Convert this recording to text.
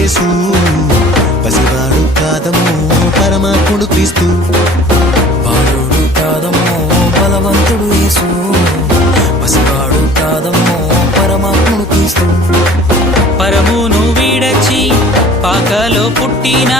యేసు, పసివాడు కాదమ్మో పరమాత్ముడు క్రీస్తు. బాలుడు కాదమ్మో బలవంతుడు యేసు, పసివాడు కాదమ్మో పరమాత్ముడు క్రీస్తు. పరమును వీడచి పాకలో పుట్టిన